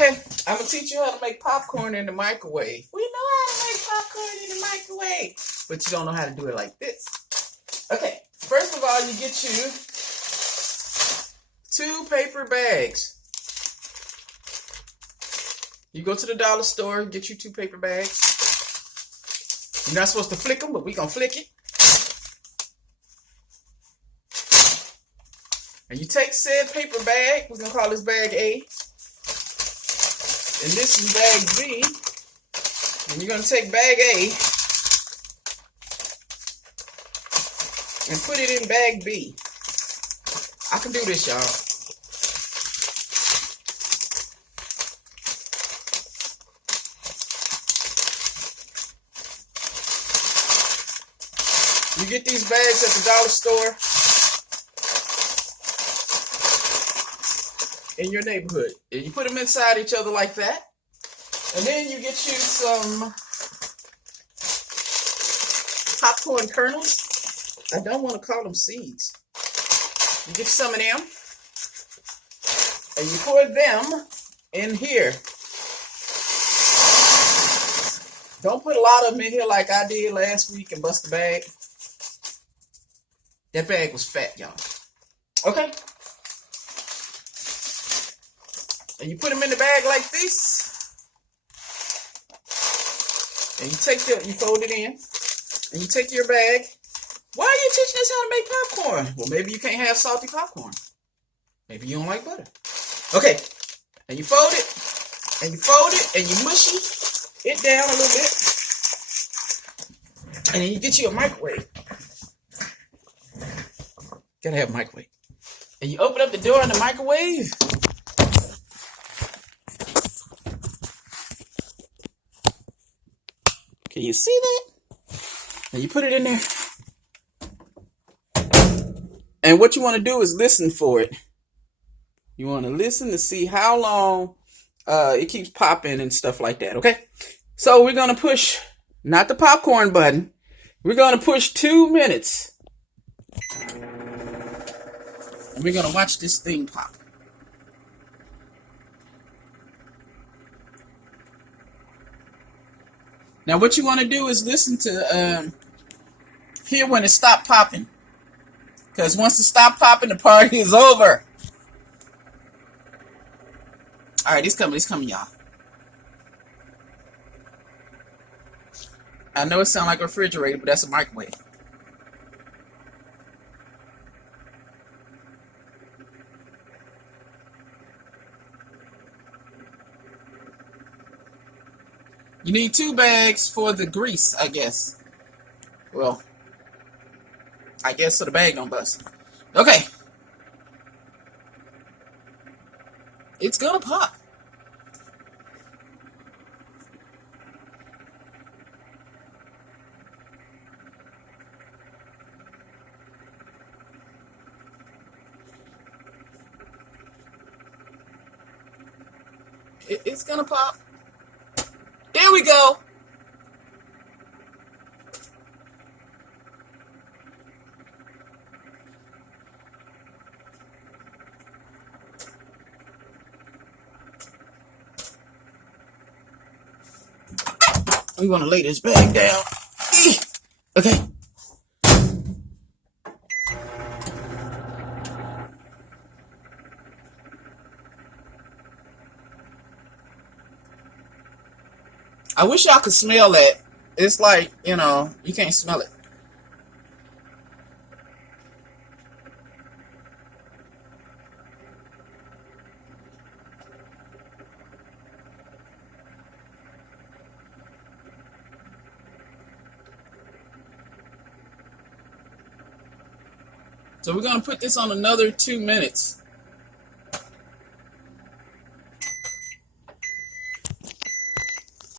Okay, I'm gonna teach you how to make popcorn in the microwave. We know how to make popcorn in the microwave, but you don't know how to do it like this. Okay, first of all, you get you 2 paper bags. You go to the dollar store, get you 2 paper bags. You're not supposed to flick them, but we're gonna flick it. And you take said paper bag, we're gonna call this bag A. And this is bag B. And you're gonna take bag A and put it in bag B. I can do this, y'all. You get these bags at the dollar store in your neighborhood. And you put them inside each other like that. And then you get you some popcorn kernels. I don't want to call them seeds. You get some of them. And you pour them in here. Don't put a lot of them in here like I did last week and bust the bag. That bag was fat, y'all. Okay? And you put them in the bag like this. And you fold it in. And you take your bag. Why are you teaching us how to make popcorn? Well, maybe you can't have salty popcorn. Maybe you don't like butter. Okay. And you fold it. And you fold it. And you mushy it down a little bit. And then you get you a microwave. Gotta have a microwave. And you open up the door in the microwave. Can you see that? And you put it in there. And what you want to do is listen for it. You want to listen to see how long it keeps popping and stuff like that, okay? So we're going to push, not the popcorn button. We're going to push 2 minutes. And we're going to watch this thing pop. Now what you want to do is listen to, hear when it stopped popping. Because once it stopped popping, the party is over. Alright, it's coming, y'all. I know it sounds like a refrigerator, but that's a microwave. You need 2 bags for the grease, I guess. Well, I guess so the bag don't bust. Okay. It's gonna pop. It's gonna pop. There we go. We want to lay this bag down. Okay. I wish y'all could smell that. It's like, you know, you can't smell it. So we're going to put this on another 2 minutes.